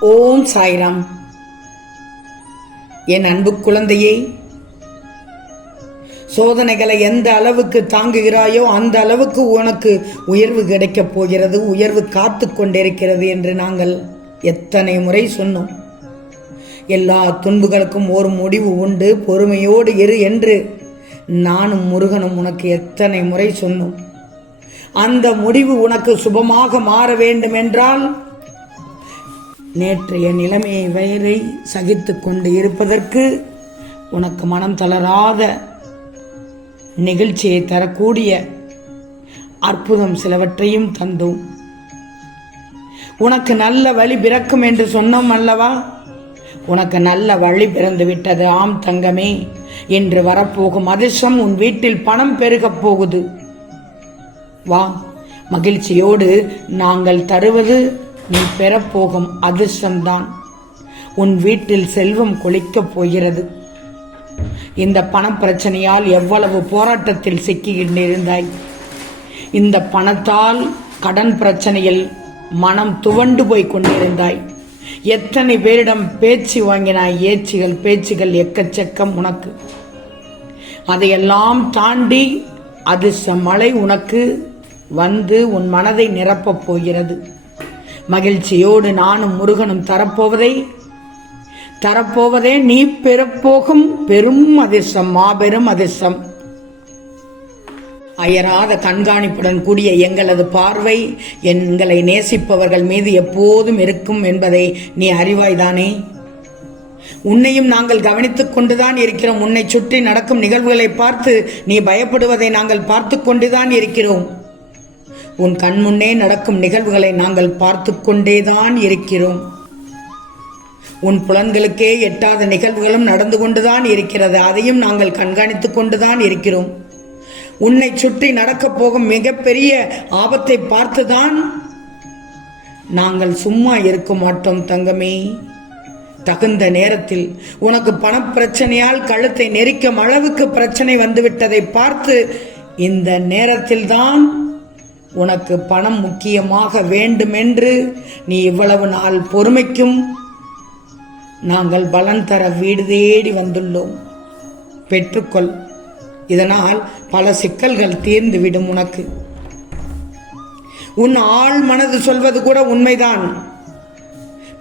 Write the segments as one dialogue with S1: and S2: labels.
S1: ஓம் சாய்ராம். என் அன்பு குழந்தையே சோதனைகளை எந்த அளவுக்கு தாங்குகிறாயோ அந்த அளவுக்கு உனக்கு உயர்வு கிடைக்கப் போகிறது உயர்வு காத்து கொண்டிருக்கிறது என்று நாங்கள் எத்தனை முறை சொன்னோம். எல்லா துன்புகளுக்கும் ஒரு முடிவு உண்டு பொறுமையோடு இரு என்று நானும் முருகனும் உனக்கு எத்தனை முறை சொன்னோம். அந்த முடிவு உனக்கு சுபமாக மாற வேண்டும் என்றால் நேற்றைய நிலைமையை வயரை சகித்து கொண்டு இருப்பதற்கு உனக்கு மனம் தளராத நிகழ்ச்சியை தரக்கூடிய அற்புதம் சிலவற்றையும் தந்தோம். உனக்கு நல்ல வழி பிறக்கும் என்று சொன்னோம் அல்லவா? உனக்கு நல்ல வழி பிறந்து விட்டது ஆம் தங்கமே. என்று வரப்போகும் அதிர்ஷ்டம் உன் வீட்டில் பணம் பெருகப் போகுது. வா மகிழ்ச்சியோடு நாங்கள் தருவது நீ பெறப்போகும் அதிர்ஷ்டம்தான். உன் வீட்டில் செல்வம் கொளிக்கப் போகிறது. இந்த பண பிரச்சனையால் எவ்வளவு போராட்டத்தில் சிக்கியிருந்தாய் இந்த பணத்தால் கடன் பிரச்சனையில் மனம் துவண்டு போய் கொண்டிருந்தாய். எத்தனை பேரிடம் பேச்சு வாங்கினாய்? ஏச்சிகள் பேச்சுகள் எக்கச்சக்கம் உனக்கு. அதையெல்லாம் தாண்டி அதிர்ஷ்ட மழை உனக்கு வந்து உன் மனதை நிரப்பப் போகிறது. மகிழ்ச்சியோடு நானும் முருகனும் தரப்போவதை தரப்போவதே நீ பெறப்போகும் பெரும் அதிர்ஷ்டம் மாபெரும் அதிர்ஷ்டம் அயராத கண்காணிப்புடன் கூடிய எங்களது பார்வை எங்களை நேசிப்பவர்கள் மீது எப்போதும் இருக்கும் என்பதை நீ அறிவாய்தானே? உன்னையும் நாங்கள் கவனித்துக் கொண்டுதான் இருக்கிறோம். உன்னை சுற்றி நடக்கும் நிகழ்வுகளை பார்த்து நீ பயப்படுவதை நாங்கள் பார்த்து கொண்டுதான் இருக்கிறோம். உன் கண் முன்னே நடக்கும் நிகழ்வுகளை நாங்கள் பார்த்து கொண்டேதான் இருக்கிறோம். உன் புலன்களுக்கே எட்டாத நிகழ்வுகளும் நடந்து கொண்டுதான் இருக்கிறது. அதையும் நாங்கள் கண்காணித்துக் கொண்டுதான் இருக்கிறோம். உன்னை சுற்றி நடக்கப் போகும் மிகப்பெரிய ஆபத்தை பார்த்துதான் நாங்கள் சும்மா இருக்க மாட்டோம் தங்கமே. தகுந்த நேரத்தில் உனக்கு பணப்பிரச்சனையால் கழுத்தை நெரிக்கும் அளவுக்கு பிரச்சனை வந்துவிட்டதை பார்த்து இந்த நேரத்தில்தான் உனக்கு பணம் முக்கியமாக வேண்டுமென்று நீ இவ்வளவு நாள் பொறுமைக்கும் நாங்கள் பலன் தர வீடு தேடி வந்துள்ளோம். பெற்றுக்கொள். இதனால் பல சிக்கல்கள் தீர்ந்துவிடும் உனக்கு. உன் ஆள் மனது சொல்வது கூட உண்மைதான்.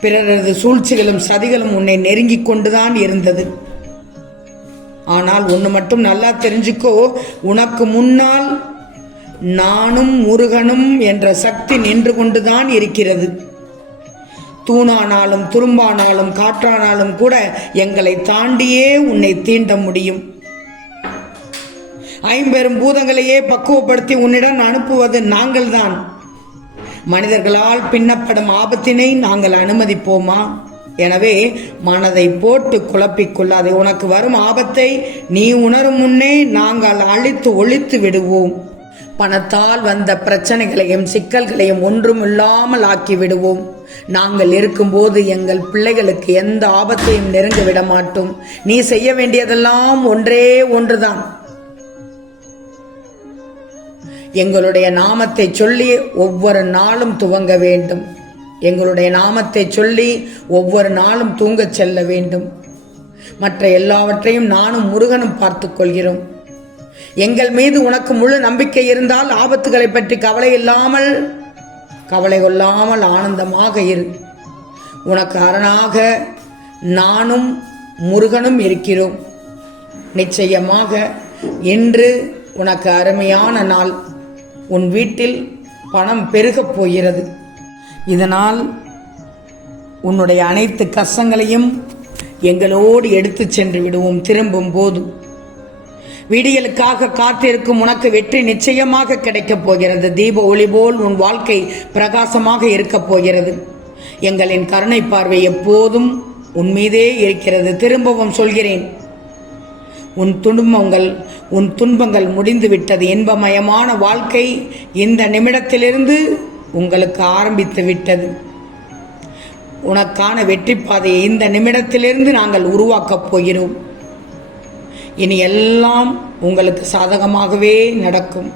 S1: பிறரது சூழ்ச்சிகளும் சதிகளும் உன்னை நெருங்கிக் கொண்டுதான் இருந்தது. ஆனால் ஒன்று மட்டும் நல்லா தெரிஞ்சுக்கோ உனக்கு முன்னால் நானும் முருகனும் என்ற சக்தி நின்று கொண்டுதான் இருக்கிறது. தூணானாலும் துரும்பானாலும் காற்றானாலும் கூட எங்களை தாண்டியே உன்னை தீண்ட முடியும். ஐம்பெரும் பூதங்களையே பக்குவப்படுத்தி உன்னிடம் அனுப்புவது நாங்கள்தான். மனிதர்களால் பின்னப்படும் ஆபத்தினை நாங்கள் அனுமதிப்போமா? எனவே மனதை போட்டு குழப்பிக்கொள்ளாதே உனக்கு வரும் ஆபத்தை நீ உணரும் முன்னே நாங்கள் அழித்து ஒழித்து விடுவோம். பணத்தால் வந்த பிரச்சனைகளையும் சிக்கல்களையும் ஒன்றுமில்லாமல் ஆக்கி விடுவோம் நாங்கள் இருக்கும்போது எங்கள் பிள்ளைகளுக்கு எந்த ஆபத்தையும் நெருங்க விட மாட்டோம். நீ செய்ய வேண்டியதெல்லாம் ஒன்றே ஒன்றுதான். எங்களுடைய நாமத்தை சொல்லி ஒவ்வொரு நாளும் துவங்க வேண்டும். எங்களுடைய நாமத்தை சொல்லி ஒவ்வொரு நாளும் தூங்கச் செல்ல வேண்டும். மற்ற எல்லாவற்றையும் நானும் முருகனும் பார்த்துக் கொள்கிறோம். எங்கள் மீது உனக்கு முழு நம்பிக்கை இருந்தால் ஆபத்துகளை பற்றி கவலை இல்லாமல் கவலை கொள்ளாமல் ஆனந்தமாக இரு. உனக்கு அரணாக நானும் முருகனும் இருக்கிறோம். நிச்சயமாக இன்று உனக்கு அருமையான நாள். உன் வீட்டில் பணம் பெருகப் போகிறது. இதனால் உன்னுடைய அனைத்து கஷ்டங்களையும் எங்களோடு எடுத்துச் சென்று விடுவோம் திரும்பும் போது விடியலுக்காக காத்திருக்கும் உனக்கு வெற்றி நிச்சயமாக கிடைக்கப் போகிறது. தீப ஒளி போல் உன் வாழ்க்கை பிரகாசமாக இருக்கப் போகிறது. எங்களின் கருணை பார்வை எப்போதும் உன் மீதே இருக்கிறது. திரும்பவும் சொல்கிறேன். உன் துன்பங்கள் உன் துன்பங்கள் முடிந்துவிட்டது. இன்பமயமான வாழ்க்கை இந்த நிமிடத்திலிருந்து உங்களுக்கு ஆரம்பித்து விட்டது. உனக்கான வெற்றி பாதையை இந்த நிமிடத்திலிருந்து நாங்கள் உருவாக்கப் போகிறோம். இனி எல்லாம் உங்களுக்கு சாதகமாகவே நடக்கும்.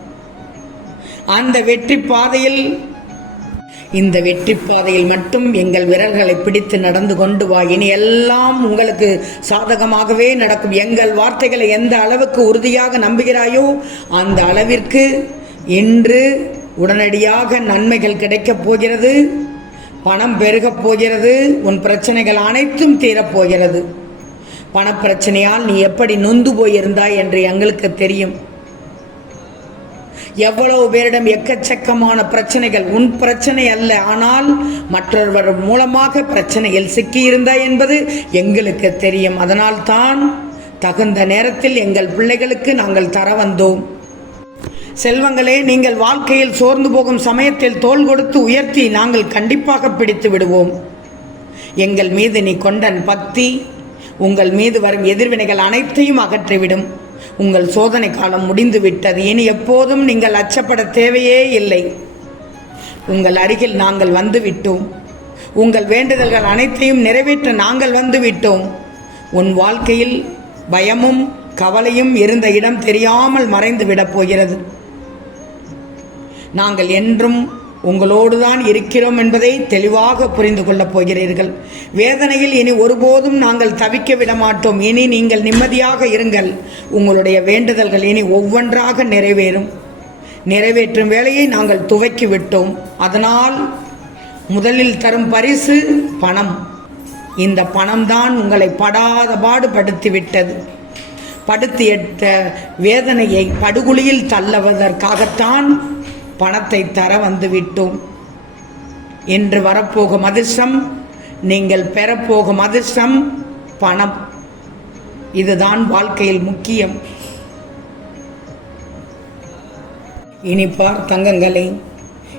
S1: அந்த வெற்றி பாதையில் இந்த வெற்றி பாதையில் மட்டும் எங்கள் விரல்களை பிடித்து நடந்து கொண்டு வா. இனி எல்லாம் உங்களுக்கு சாதகமாகவே நடக்கும். எங்கள் வார்த்தைகளை எந்த அளவுக்கு உறுதியாக நம்புகிறாயோ அந்த அளவிற்கு இன்று உடனடியாக நன்மைகள் கிடைக்கப் போகிறது பணம் பெருகப் போகிறது உன் பிரச்சனைகள் அனைத்தும் தீரப்போகிறது பணப்பிரச்சனையால் நீ எப்படி நொந்து போயிருந்தாய் என்று எங்களுக்கு தெரியும். எவ்வளவு பேரிடம் எக்கச்சக்கமான பிரச்சனைகள் உன் பிரச்சனை அல்ல ஆனால் மற்றொருவர் மூலமாக பிரச்சனையில் சிக்கியிருந்தாய் என்பது எங்களுக்கு தெரியும். அதனால் தான் தகுந்த நேரத்தில் எங்கள் பிள்ளைகளுக்கு நாங்கள் தர வந்தோம். செல்வங்களே நீங்கள் வாழ்க்கையில் சோர்ந்து போகும் சமயத்தில் தோள் கொடுத்து உயர்த்தி நாங்கள் கண்டிப்பாக பிடித்து விடுவோம். எங்கள் மீது நீ கொண்டன் பக்தி உங்கள் மீது வரும் எதிர்வினைகள் அனைத்தையும் அகற்றிவிடும். உங்கள் சோதனை காலம் முடிந்து விட்டது இனி எப்போதும் நீங்கள் அச்சப்பட தேவையே இல்லை. உங்கள் அருகில் நாங்கள் வந்து விட்டோம் உங்கள் வேண்டுதல்கள் அனைத்தையும் நிறைவேற்ற நாங்கள் வந்து விட்டோம் உன் வாழ்க்கையில் பயமும் கவலையும் இருந்த இடம் தெரியாமல் மறைந்து விடப் போகிறது. நாங்கள் என்றும் உங்களோடு தான் இருக்கிறோம் என்பதை தெளிவாக புரிந்து கொள்ளப் போகிறீர்கள். வேதனையில் இனி ஒருபோதும் நாங்கள் தவிக்க விட மாட்டோம் இனி நீங்கள் நிம்மதியாக இருங்கள். உங்களுடைய வேண்டுதல்கள் இனி ஒவ்வொன்றாக நிறைவேறும். நிறைவேற்றும் வேலையை நாங்கள் துவக்கி விட்டோம். அதனால் முதலில் தரும் பரிசு பணம். இந்த பணம்தான் உங்களை படாத பாடுபடுத்தி விட்டது. படுத்தி எடுத்த வேதனையை படுகொலியில் தள்ளவதற்காகத்தான் பணத்தை தர வந்து விட்டோம் என்று வரப்போகும் அதிர்ஷ்டம் நீங்கள் பெறப்போகும் அதிர்ஷ்டம் பணம். இதுதான் வாழ்க்கையில் முக்கியம். இனி பார் தங்கங்களே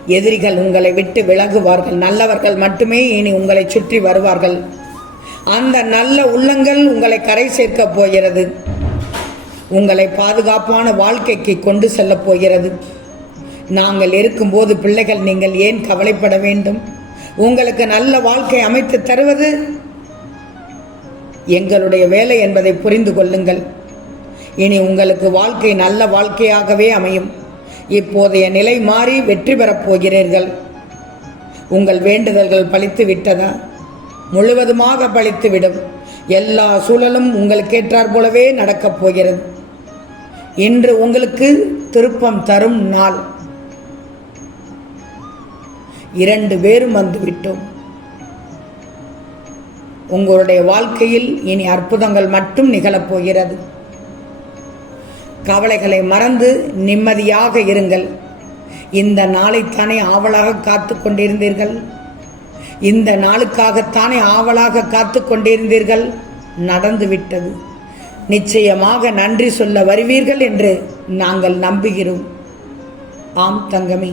S1: எதிரிகள் உங்களை விட்டு விலகுவார்கள். நல்லவர்கள் மட்டுமே இனி உங்களை சுற்றி வருவார்கள். அந்த நல்ல உள்ளங்கள் உங்களை கரை சேர்க்கப் போகிறது. உங்களை பாதுகாப்பான வாழ்க்கைக்கு கொண்டு செல்லப் போகிறது. நாங்கள் இருக்கும்போது பிள்ளைகள் நீங்கள் ஏன் கவலைப்பட வேண்டும்? உங்களுக்கு நல்ல வாழ்க்கை அமைத்து தருவது? எங்களுடைய வேலை என்பதை புரிந்து கொள்ளுங்கள். இனி உங்களுக்கு வாழ்க்கை நல்ல வாழ்க்கையாகவே அமையும். இப்போதைய நிலை மாறி வெற்றி பெறப் போகிறீர்கள். உங்கள் வேண்டுதல்கள் பழித்து விட்டதா முழுவதுமாக பழித்துவிடும் எல்லா சூழலும் உங்களுக்கு ஏற்றார் போலவே நடக்கப் போகிறது. இன்று உங்களுக்கு திருப்பம் தரும் நாள். இரண்டு பேரும் வந்துவிட்டோம். உங்களுடைய வாழ்க்கையில் இனி அற்புதங்கள் மட்டும் நிகழப்போகிறது கவலைகளை மறந்து நிம்மதியாக இருங்கள். இந்த நாளைத்தானே ஆவலாக காத்து கொண்டிருந்தீர்கள். இந்த நாளுக்காகத்தானே ஆவலாக காத்து கொண்டிருந்தீர்கள். நடந்துவிட்டது. நிச்சயமாக நன்றி சொல்ல வருவீர்கள் என்று நாங்கள் நம்புகிறோம். ஆம் தங்கமே.